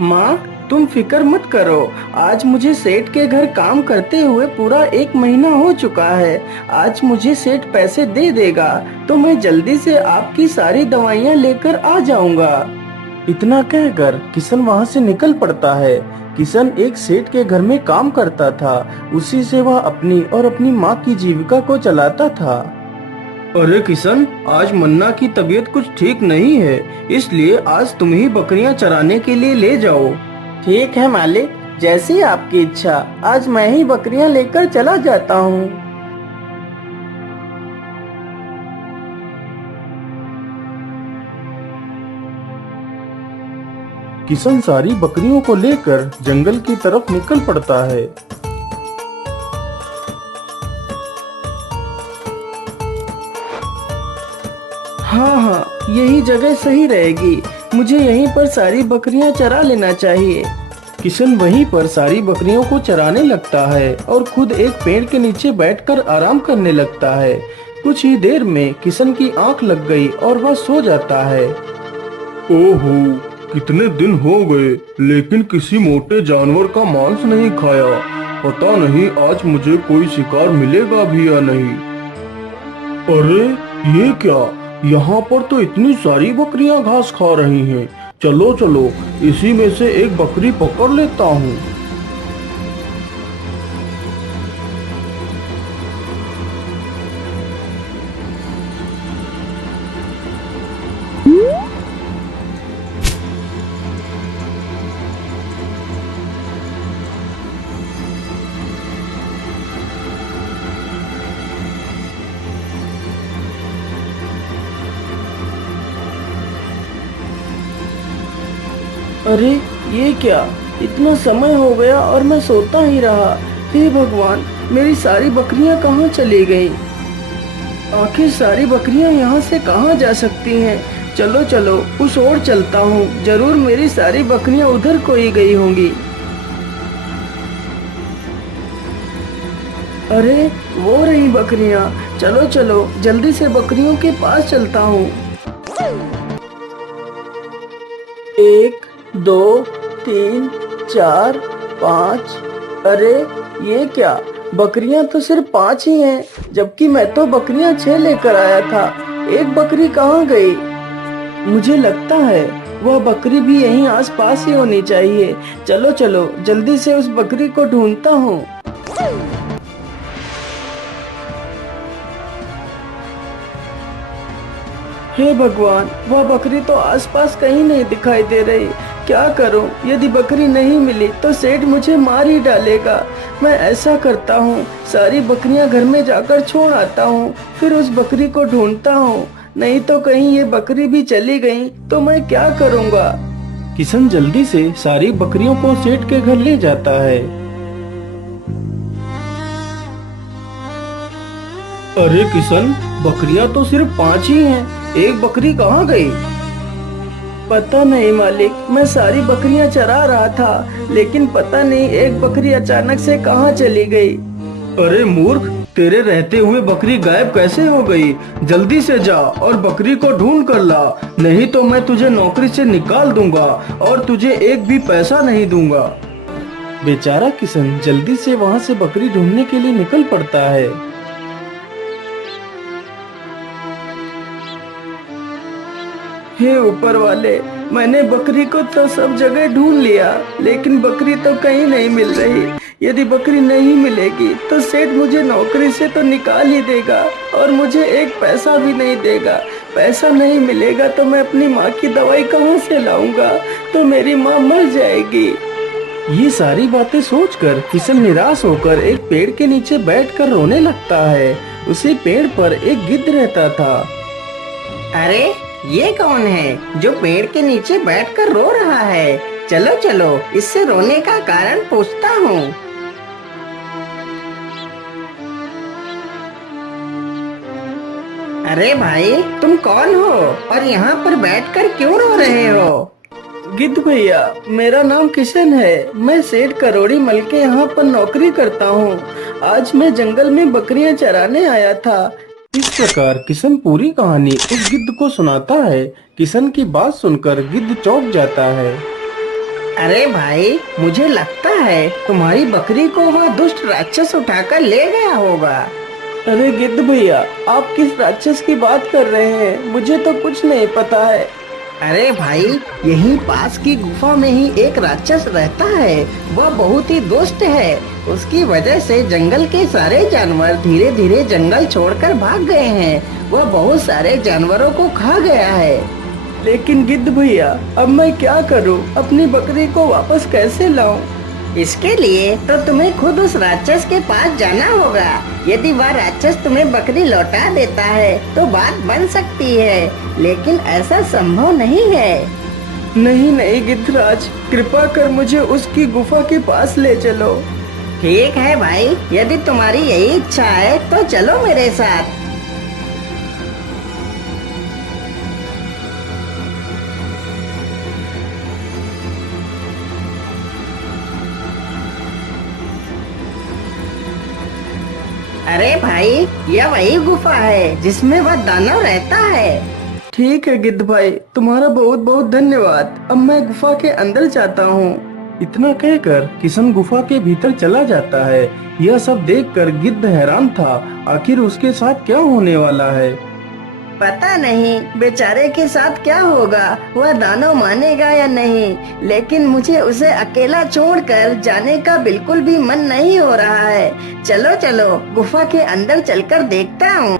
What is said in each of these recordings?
माँ, तुम फिक्र मत करो। आज मुझे सेठ के घर काम करते हुए पूरा 1 महीना हो चुका है। आज मुझे सेठ पैसे दे देगा तो मैं जल्दी से आपकी सारी दवाइयाँ लेकर आ जाऊंगा। इतना कहकर किशन वहाँ से निकल पड़ता है। किशन एक सेठ के घर में काम करता था। उसी से वह अपनी और अपनी माँ की जीविका को चलाता था। अरे किशन, आज मन्ना की तबीयत कुछ ठीक नहीं है, इसलिए आज तुम ही बकरियां चराने के लिए ले जाओ। ठीक है मालिक, जैसी आपकी इच्छा। आज मैं ही बकरियां लेकर चला जाता हूँ। किशन सारी बकरियों को लेकर जंगल की तरफ निकल पड़ता है। हाँ हाँ, यही जगह सही रहेगी। मुझे यहीं पर सारी बकरियां चरा लेना चाहिए। किशन वहीं पर सारी बकरियों को चराने लगता है और खुद एक पेड़ के नीचे बैठकर आराम करने लगता है। कुछ ही देर में किशन की आंख लग गई और वह सो जाता है। ओहो, कितने दिन हो गए लेकिन किसी मोटे जानवर का मांस नहीं खाया। पता नहीं आज मुझे कोई शिकार मिलेगा भी या नहीं। अरे ये क्या, यहाँ पर तो इतनी सारी बकरियां घास खा रही हैं। चलो चलो, इसी में से एक बकरी पकड़ लेता हूँ। अरे ये क्या, इतना समय हो गया और मैं सोता ही रहा। हे भगवान, मेरी सारी बकरियां कहाँ चली गईं? आखिर सारी बकरियां यहाँ से कहाँ जा सकती हैं? चलो चलो, उस ओर चलता हूँ। जरूर मेरी सारी बकरियां उधर कोई गई होंगी। अरे वो रही बकरियां। चलो चलो, जल्दी से बकरियों के पास चलता हूँ। 1 2 3 4 5। अरे ये क्या, बकरियां तो सिर्फ 5 ही हैं, जबकि मैं तो बकरियां 6 लेकर आया था। एक बकरी कहाँ गई? मुझे लगता है वह बकरी भी यहीं आसपास ही होनी चाहिए। चलो चलो, जल्दी से उस बकरी को ढूंढता हूँ। हे भगवान, वह बकरी तो आसपास कहीं नहीं दिखाई दे रही। क्या करूं? यदि बकरी नहीं मिली तो सेठ मुझे मार ही डालेगा। मैं ऐसा करता हूं, सारी बकरियां घर में जाकर छोड़ आता हूं, फिर उस बकरी को ढूंढता हूं। नहीं तो कहीं ये बकरी भी चली गई तो मैं क्या करूंगा? किशन जल्दी से सारी बकरियों को सेठ के घर ले जाता है। अरे किशन, बकरियां तो सिर्फ 5 ही हैं। एक बकरी कहाँ गई? पता नहीं मालिक, मैं सारी बकरियां चरा रहा था, लेकिन पता नहीं एक बकरी अचानक से कहाँ चली गई। अरे मूर्ख, तेरे रहते हुए बकरी गायब कैसे हो गई? जल्दी से जा और बकरी को ढूंढ कर ला, नहीं तो मैं तुझे नौकरी से निकाल दूंगा और तुझे एक भी पैसा नहीं दूंगा। बेचारा किशन जल्दी से वहाँ से बकरी ढूंढने के लिए निकल पड़ता है। हे ऊपर वाले, मैंने बकरी को तो सब जगह ढूंढ लिया, लेकिन बकरी तो कहीं नहीं मिल रही। यदि बकरी नहीं मिलेगी तो सेठ मुझे नौकरी से तो निकाल ही देगा और मुझे एक पैसा भी नहीं देगा। पैसा नहीं मिलेगा तो मैं अपनी माँ की दवाई कहाँ से लाऊंगा? तो मेरी माँ मर जाएगी। ये सारी बातें सोचकर किशन निराश होकर एक पेड़ के नीचे बैठकर रोने लगता है। उसी पेड़ पर एक गिद्ध रहता था। अरे ये कौन है जो पेड़ के नीचे बैठकर रो रहा है? चलो चलो, इससे रोने का कारण पूछता हूँ। अरे भाई, तुम कौन हो और यहाँ पर बैठकर क्यों रो रहे हो? गिद्ध भैया, मेरा नाम किशन है। मैं सेठ करोड़ी मल के यहाँ पर नौकरी करता हूँ। आज मैं जंगल में बकरियां चराने आया था। इस प्रकार किशन पूरी कहानी उस गिद्ध को सुनाता है। किशन की बात सुनकर गिद्ध चौंक जाता है। अरे भाई, मुझे लगता है तुम्हारी बकरी को वह दुष्ट राक्षस उठाकर ले गया होगा। अरे गिद्ध भैया, आप किस राक्षस की बात कर रहे हैं? मुझे तो कुछ नहीं पता है। अरे भाई, यहीं पास की गुफा में ही एक राक्षस रहता है। वह बहुत ही दुष्ट है। उसकी वजह से जंगल के सारे जानवर धीरे धीरे जंगल छोड़कर भाग गए हैं। वह बहुत सारे जानवरों को खा गया है। लेकिन गिद्ध भैया, अब मैं क्या करूं? अपनी बकरी को वापस कैसे लाऊं? इसके लिए तो तुम्हें खुद उस राक्षस के पास जाना होगा। यदि वह राक्षस तुम्हें बकरी लौटा देता है तो बात बन सकती है, लेकिन ऐसा संभव नहीं है। नहीं नहीं गिद्धराज, कृपा कर मुझे उसकी गुफा के पास ले चलो। ठीक है भाई, यदि तुम्हारी यही इच्छा है तो चलो मेरे साथ। अरे भाई, यह वही गुफा है जिसमें वह दानव रहता है। ठीक है गिद्ध भाई, तुम्हारा बहुत बहुत धन्यवाद। अब मैं गुफा के अंदर जाता हूँ। इतना कहकर किशन गुफा के भीतर चला जाता है। यह सब देखकर गिद्ध हैरान था। आखिर उसके साथ क्या होने वाला है? पता नहीं बेचारे के साथ क्या होगा, वह दानव मानेगा या नहीं। लेकिन मुझे उसे अकेला छोड़कर जाने का बिल्कुल भी मन नहीं हो रहा है। चलो चलो, गुफा के अंदर चलकर देखता हूँ।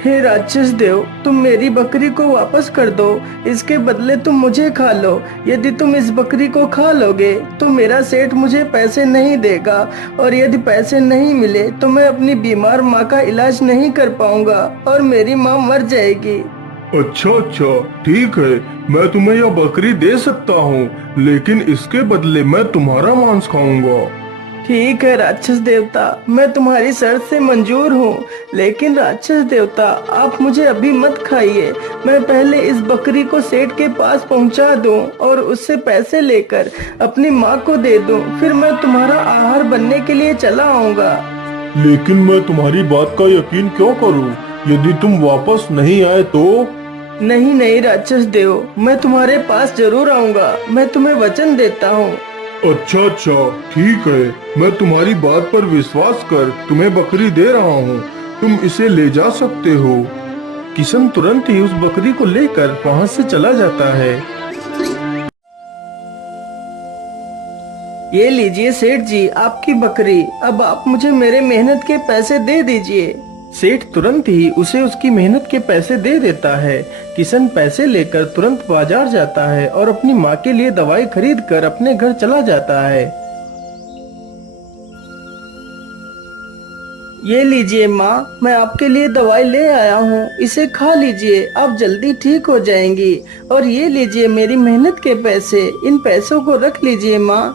हे राक्षस देव, तुम मेरी बकरी को वापस कर दो। इसके बदले तुम मुझे खा लो। यदि तुम इस बकरी को खा लोगे तो मेरा सेठ मुझे पैसे नहीं देगा, और यदि पैसे नहीं मिले तो मैं अपनी बीमार माँ का इलाज नहीं कर पाऊंगा और मेरी माँ मर जाएगी। अच्छा अच्छा, ठीक है, मैं तुम्हें यह बकरी दे सकता हूँ, लेकिन इसके बदले मैं तुम्हारा मांस खाऊंगा। ठीक है राक्षस देवता, मैं तुम्हारी शर्त से मंजूर हूँ। लेकिन राक्षस देवता, आप मुझे अभी मत खाइए। मैं पहले इस बकरी को सेठ के पास पहुँचा दूँ और उससे पैसे लेकर अपनी माँ को दे दूँ। फिर मैं तुम्हारा आहार बनने के लिए चला आऊँगा। लेकिन मैं तुम्हारी बात का यकीन क्यों करूँ? यदि तुम वापस नहीं आए तो? नहीं नहीं राक्षस देव, मैं तुम्हारे पास जरूर आऊँगा। मैं तुम्हें वचन देता हूँ। अच्छा अच्छा, ठीक है, मैं तुम्हारी बात पर विश्वास कर तुम्हें बकरी दे रहा हूँ। तुम इसे ले जा सकते हो। किशन तुरंत ही उस बकरी को लेकर वहाँ से चला जाता है। ये लीजिए सेठ जी, आपकी बकरी। अब आप मुझे मेरे मेहनत के पैसे दे दीजिए। सेठ तुरंत ही उसे उसकी मेहनत के पैसे दे देता है। किशन पैसे लेकर तुरंत बाजार जाता है और अपनी माँ के लिए दवाई खरीद कर अपने घर चला जाता है। ये लीजिए माँ, मैं आपके लिए दवाई ले आया हूँ। इसे खा लीजिए, आप जल्दी ठीक हो जाएंगी। और ये लीजिए मेरी मेहनत के पैसे, इन पैसों को रख लीजिए माँ।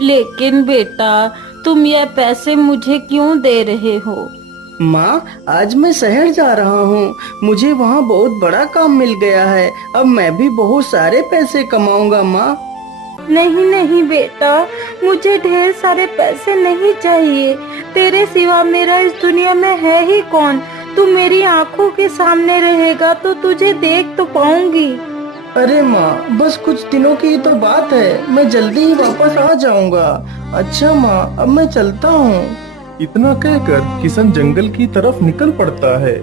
लेकिन बेटा, तुम ये पैसे मुझे क्यों दे रहे हो? माँ, आज मैं शहर जा रहा हूँ। मुझे वहाँ बहुत बड़ा काम मिल गया है। अब मैं भी बहुत सारे पैसे कमाऊंगा माँ। नहीं नहीं बेटा, मुझे ढेर सारे पैसे नहीं चाहिए। तेरे सिवा मेरा इस दुनिया में है ही कौन? तू मेरी आंखों के सामने रहेगा तो तुझे देख तो पाऊंगी। अरे माँ, बस कुछ दिनों की तो बात है। मैं जल्दी ही वापस आ जाऊंगा। अच्छा माँ, अब मैं चलता हूँ। इतना कहकर किशन जंगल की तरफ निकल पड़ता है।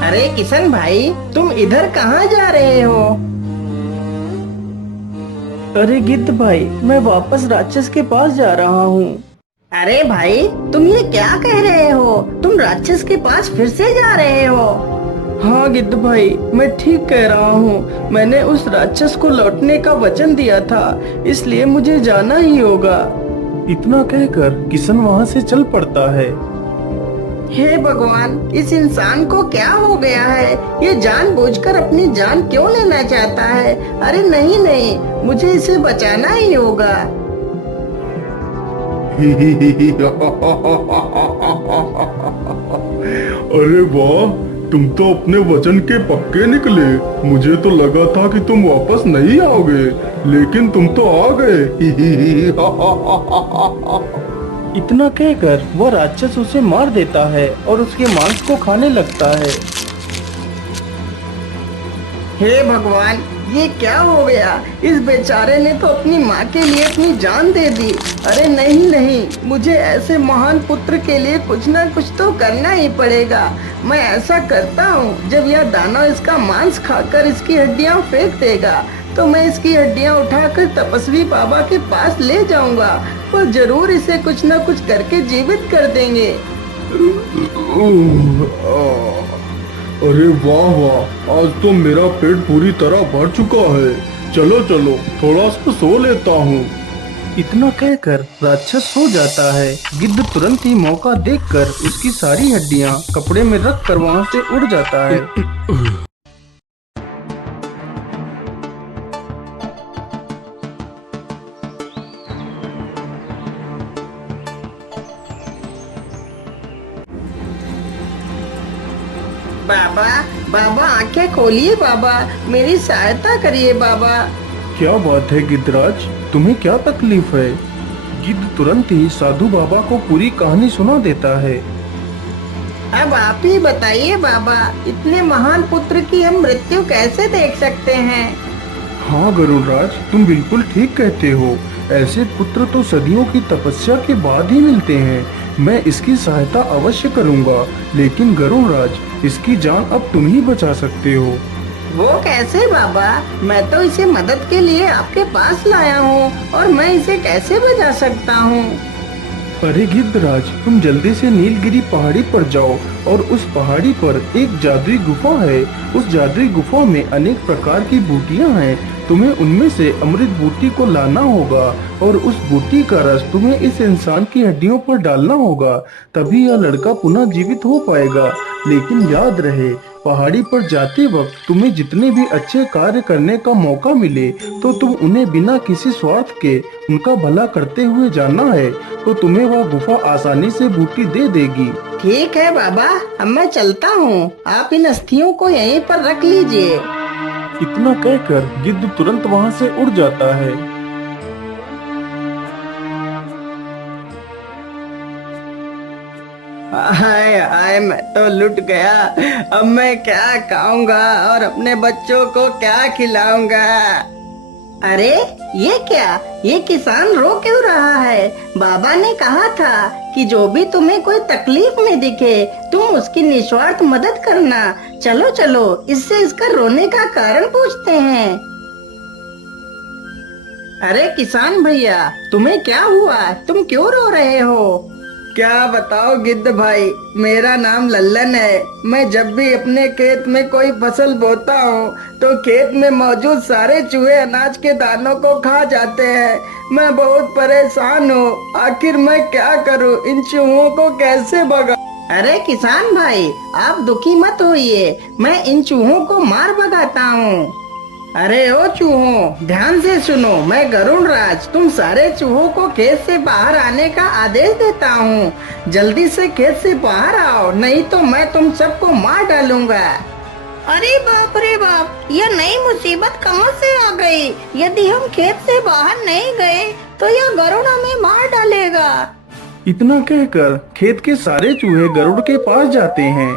अरे किशन भाई, तुम इधर कहाँ जा रहे हो? अरे गिद्ध भाई, मैं वापस राक्षस के पास जा रहा हूँ। अरे भाई, तुम ये क्या कह रहे हो? तुम राक्षस के पास फिर से जा रहे हो? हाँ गिद्ध भाई, मैं ठीक कह रहा हूँ। मैंने उस राक्षस को लौटने का वचन दिया था, इसलिए मुझे जाना ही होगा। इतना कहकर किशन वहाँ से चल पड़ता है। हे भगवान, इस इंसान को क्या हो गया है? ये जानबूझकर अपनी जान क्यों लेना चाहता है? अरे नहीं नहीं, मुझे इसे बचाना ही होगा। अरे वाह, तुम तो अपने वचन के पक्के निकले। मुझे तो लगा था कि तुम वापस नहीं आओगे, लेकिन तुम तो आ गए। इतना कहकर वह राक्षस उसे मार देता है और उसके मांस को खाने लगता है। हे भगवान, ये क्या हो गया? इस बेचारे ने तो अपनी माँ के लिए अपनी जान दे दी। अरे नहीं नहीं, मुझे ऐसे महान पुत्र के लिए कुछ ना कुछ तो करना ही पड़ेगा। मैं ऐसा करता हूँ, जब यह दानव इसका मांस खाकर इसकी हड्डियाँ फेंक देगा तो मैं इसकी हड्डियाँ उठाकर तपस्वी बाबा के पास ले जाऊंगा। वो जरूर इसे कुछ ना कुछ करके जीवित कर देंगे। अरे वाह वाह, आज तो मेरा पेट पूरी तरह भर चुका है। चलो चलो, थोड़ा सा सो लेता हूँ। इतना कहकर राक्षस सो जाता है। गिद्ध तुरंत ही मौका देखकर उसकी सारी हड्डियां कपड़े में रख कर वहाँ से उड़ जाता है। बाबा, बाबा आंखें खोलिए बाबा, मेरी सहायता करिए बाबा। क्या बात है गिद्धराज, तुम्हें क्या तकलीफ है? गिद्ध तुरंत ही साधु बाबा को पूरी कहानी सुना देता है। अब आप ही बताइए बाबा, इतने महान पुत्र की हम मृत्यु कैसे देख सकते हैं? हाँ गरुड़राज, तुम बिल्कुल ठीक कहते हो। ऐसे पुत्र तो सदियों की तपस्या के बाद ही मिलते हैं। मैं इसकी सहायता अवश्य करूँगा, लेकिन गरुड़राज, इसकी जान अब तुम ही बचा सकते हो। वो कैसे बाबा? मैं तो इसे मदद के लिए आपके पास लाया हूँ, और मैं इसे कैसे बचा सकता हूँ? अरे गिद्धराज, तुम जल्दी से नीलगिरी पहाड़ी पर जाओ और उस पहाड़ी पर एक जादुई गुफा है। उस जादुई गुफा में अनेक प्रकार की बूटियां हैं। तुम्हें उनमें से अमृत बूटी को लाना होगा और उस बूटी का रस तुम्हें इस इंसान की हड्डियों पर डालना होगा, तभी यह लड़का पुनः जीवित हो पाएगा। लेकिन याद रहे, पहाड़ी पर जाते वक्त तुम्हें जितने भी अच्छे कार्य करने का मौका मिले तो तुम उन्हें बिना किसी स्वार्थ के उनका भला करते हुए जाना है, तो तुम्हें वह गुफा आसानी से बूटी दे देगी। ठीक है बाबा, अब मैं चलता हूँ। आप इन अस्थियों को यहीं पर रख लीजिए। इतना कहकर गिद्ध तुरंत वहाँ से उड़ जाता है। हाय हाय, मैं तो लुट गया। अब मैं क्या खाऊंगा और अपने बच्चों को क्या खिलाऊंगा? अरे ये क्या? ये किसान रो क्यों रहा है? बाबा ने कहा था कि जो भी तुम्हें कोई तकलीफ में दिखे तुम उसकी निस्वार्थ मदद करना। चलो चलो, इससे इसका रोने का कारण पूछते हैं। अरे किसान भैया, तुम्हें क्या हुआ? तुम क्यों रो रहे हो? क्या बताओ गिद्ध भाई, मेरा नाम लल्लन है। मैं जब भी अपने खेत में कोई फसल बोता हूँ तो खेत में मौजूद सारे चूहे अनाज के दानों को खा जाते हैं। मैं बहुत परेशान हूँ। आखिर मैं क्या करूँ? इन चूहों को कैसे भगा? अरे किसान भाई, आप दुखी मत होइए, मैं इन चूहों को मार भगाता हूँ। अरे ओ चूहों, ध्यान से सुनो। मैं गरुड़राज तुम सारे चूहों को खेत से बाहर आने का आदेश देता हूँ। जल्दी से खेत से बाहर आओ, नहीं तो मैं तुम सबको मार डालूंगा। अरे बाप रे बाप, यह नई मुसीबत कहाँ से आ गई? यदि हम खेत से बाहर नहीं गए तो यह गरुड़ हमें मार डालेगा। इतना कहकर खेत के सारे चूहे गरुड़ के पास जाते हैं।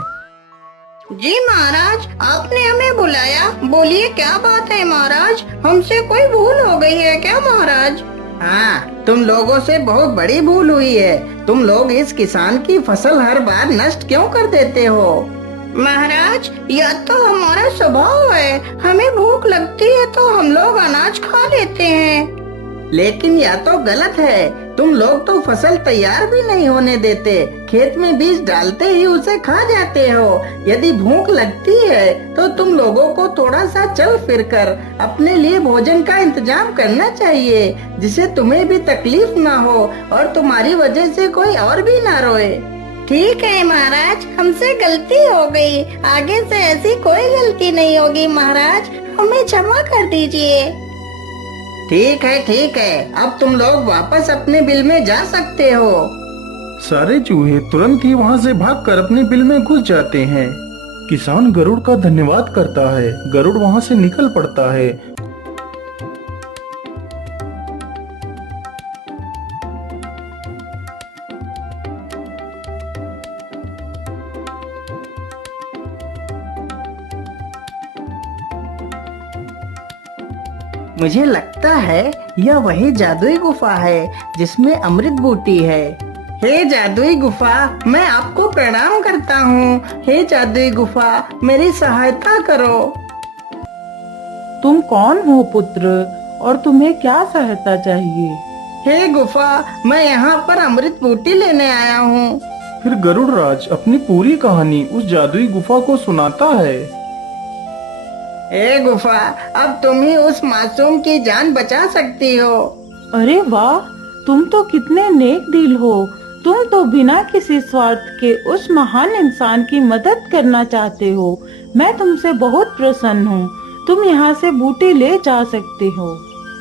जी महाराज, आपने हमें बुलाया। बोलिए क्या बात है महाराज? हमसे कोई भूल हो गई है क्या महाराज? हाँ, तुम लोगों से बहुत बड़ी भूल हुई है। तुम लोग इस किसान की फसल हर बार नष्ट क्यों कर देते हो? महाराज, यह तो हमारा स्वभाव है। हमें भूख लगती है तो हम लोग अनाज खा लेते हैं। लेकिन यह तो गलत है। तुम लोग तो फसल तैयार भी नहीं होने देते, खेत में बीज डालते ही उसे खा जाते हो। यदि भूख लगती है तो तुम लोगों को थोड़ा सा चल फिर कर अपने लिए भोजन का इंतजाम करना चाहिए, जिससे तुम्हें भी तकलीफ ना हो और तुम्हारी वजह से कोई और भी ना रोए। ठीक है महाराज, हमसे गलती हो गई। आगे से ऐसी कोई गलती नहीं होगी महाराज, हमें क्षमा कर दीजिए। ठीक है, अब तुम लोग वापस अपने बिल में जा सकते हो। सारे चूहे तुरंत ही वहाँ से भागकर अपने बिल में घुस जाते हैं। किसान गरुड़ का धन्यवाद करता है। गरुड़ वहाँ से निकल पड़ता है। मुझे लगता है यह वही जादुई गुफा है जिसमें अमृत बूटी है। हे जादुई गुफा, मैं आपको प्रणाम करता हूँ। हे जादुई गुफा, मेरी सहायता करो। तुम कौन हो पुत्र, और तुम्हें क्या सहायता चाहिए? हे गुफा, मैं यहाँ पर अमृत बूटी लेने आया हूँ। फिर गरुड़ राज अपनी पूरी कहानी उस जादुई गुफा को सुनाता है। हे गुफा, अब तुम ही उस मासूम की जान बचा सकती हो। अरे वाह, तुम तो कितने नेक दिल हो। तुम तो बिना किसी स्वार्थ के उस महान इंसान की मदद करना चाहते हो। मैं तुमसे बहुत प्रसन्न हूँ। तुम यहाँ से बूटी ले जा सकते हो।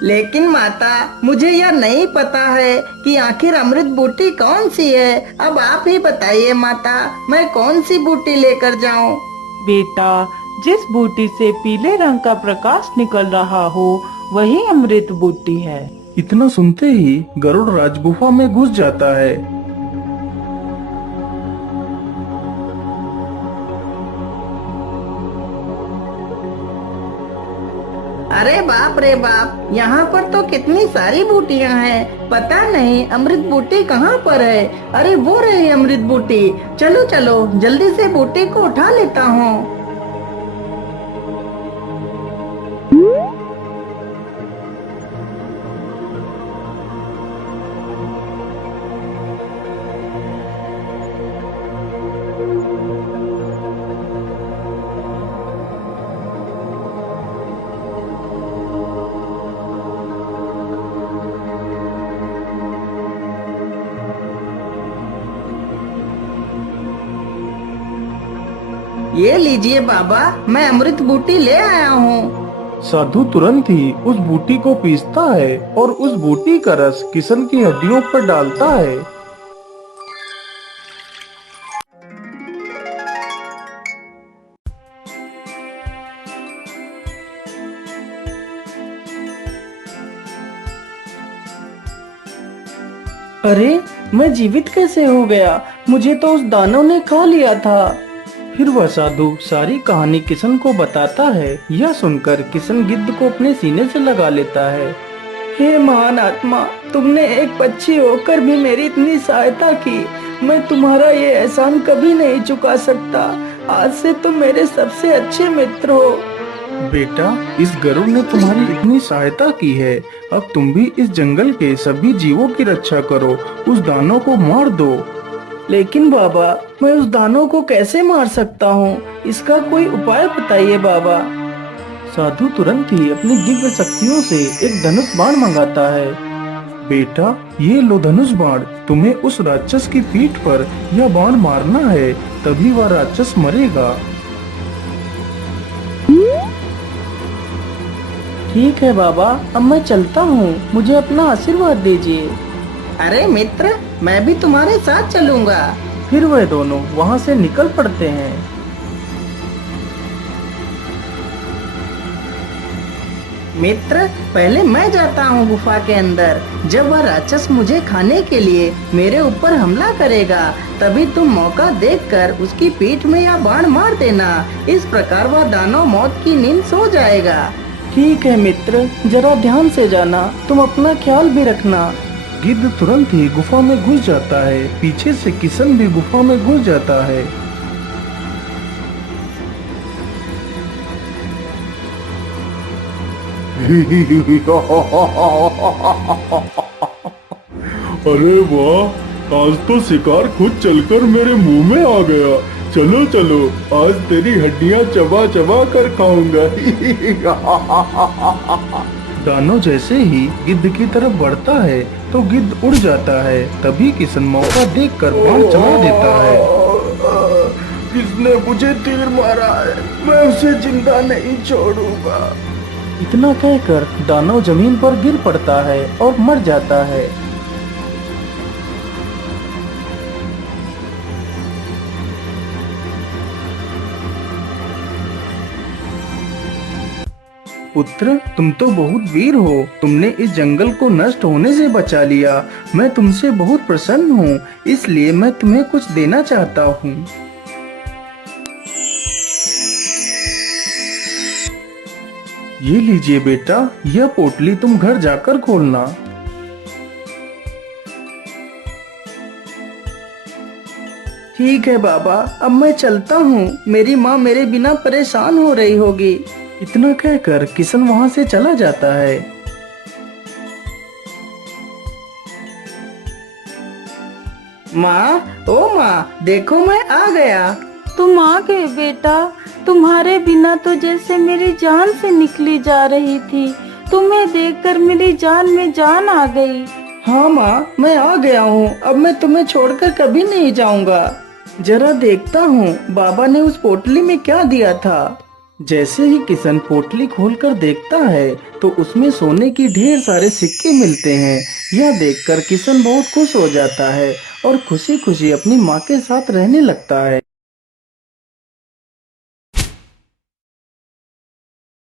लेकिन माता, मुझे यह नहीं पता है कि आखिर अमृत बूटी कौन सी है। अब आप ही बताइए माता, मैं कौन सी बूटी लेकर जाऊँ? बेटा, जिस बूटी से पीले रंग का प्रकाश निकल रहा हो वही अमृत बूटी है। इतना सुनते ही गरुड़ राज गुफा में घुस जाता है। अरे बाप रे बाप, यहाँ पर तो कितनी सारी बूटियाँ हैं। पता नहीं अमृत बूटी कहाँ पर है। अरे वो रही अमृत बूटी। चलो चलो, जल्दी से बूटी को उठा लेता हूँ। ये लीजिए बाबा, मैं अमृत बूटी ले आया हूँ। साधु तुरंत ही उस बूटी को पीसता है और उस बूटी का रस किशन की हड्डियों पर डालता है। अरे, मैं जीवित कैसे हो गया? मुझे तो उस दानव ने खा लिया था। फिर वह साधु सारी कहानी किशन को बताता है। यह सुनकर किशन गिद्ध को अपने सीने से लगा लेता है। हे महान आत्मा, तुमने एक पक्षी होकर भी मेरी इतनी सहायता की। मैं तुम्हारा ये एहसान कभी नहीं चुका सकता। आज से तुम मेरे सबसे अच्छे मित्र हो। बेटा, इस गरुड़ ने तुम्हारी इतनी सहायता की है। अब तुम भी इस जंगल के सभी जीवों की रक्षा करो। उस दानव को मार दो। लेकिन बाबा, मैं उस दानव को कैसे मार सकता हूँ? इसका कोई उपाय बताइए बाबा। साधु तुरंत ही अपनी दिव्य शक्तियों से एक धनुष बाण मंगाता है। बेटा, ये लो धनुष बाण। तुम्हें उस राक्षस की पीठ पर यह बाण मारना है, तभी वह राक्षस मरेगा। ठीक है बाबा, अब मैं चलता हूँ। मुझे अपना आशीर्वाद दीजिए। अरे मित्र, मैं भी तुम्हारे साथ चलूंगा। फिर वह दोनों वहाँ से निकल पड़ते हैं। मित्र, पहले मैं जाता हूँ गुफा के अंदर। जब वह राक्षस मुझे खाने के लिए मेरे ऊपर हमला करेगा, तभी तुम मौका देखकर उसकी पीठ में यह बाण मार देना। इस प्रकार वह दानव मौत की नींद सो जाएगा। ठीक है मित्र, जरा ध्यान से जाना। तुम अपना ख्याल भी रखना। गिद्ध तुरंत ही गुफा में घुस जाता है। पीछे से किशन भी गुफा में घुस जाता है। अरे वाह, आज तो शिकार खुद चलकर मेरे मुंह में आ गया। चलो चलो, आज तेरी हड्डियां चबा चबा कर खाऊंगा। दानव जैसे ही गिद्ध की तरफ बढ़ता है तो गिद्ध उड़ जाता है। तभी किशन मौका देखकर बाण चला देता है। किसने मुझे तीर मारा है? मैं उसे जिंदा नहीं छोड़ूंगा। इतना कहकर दानव जमीन पर गिर पड़ता है और मर जाता है। पुत्र, तुम तो बहुत वीर हो। तुमने इस जंगल को नष्ट होने से बचा लिया। मैं तुमसे बहुत प्रसन्न हूँ, इसलिए मैं तुम्हें कुछ देना चाहता हूँ। ये लीजिए बेटा, यह पोटली तुम घर जाकर खोलना। ठीक है बाबा, अब मैं चलता हूँ। मेरी माँ मेरे बिना परेशान हो रही होगी। इतना कहकर किशन वहाँ से चला जाता है। माँ, ओ माँ, देखो मैं आ गया। तुम आ गए बेटा। तुम्हारे बिना तो जैसे मेरी जान से निकली जा रही थी। तुम्हें देखकर मेरी जान में जान आ गई। हाँ माँ, मैं आ गया हूँ। अब मैं तुम्हें छोड़कर कभी नहीं जाऊंगा। जरा देखता हूँ बाबा ने उस पोटली में क्या दिया था। जैसे ही किशन पोटली खोलकर देखता है तो उसमें सोने की ढेर सारे सिक्के मिलते हैं। यह देखकर किशन बहुत खुश हो जाता है और खुशी खुशी अपनी माँ के साथ रहने लगता है।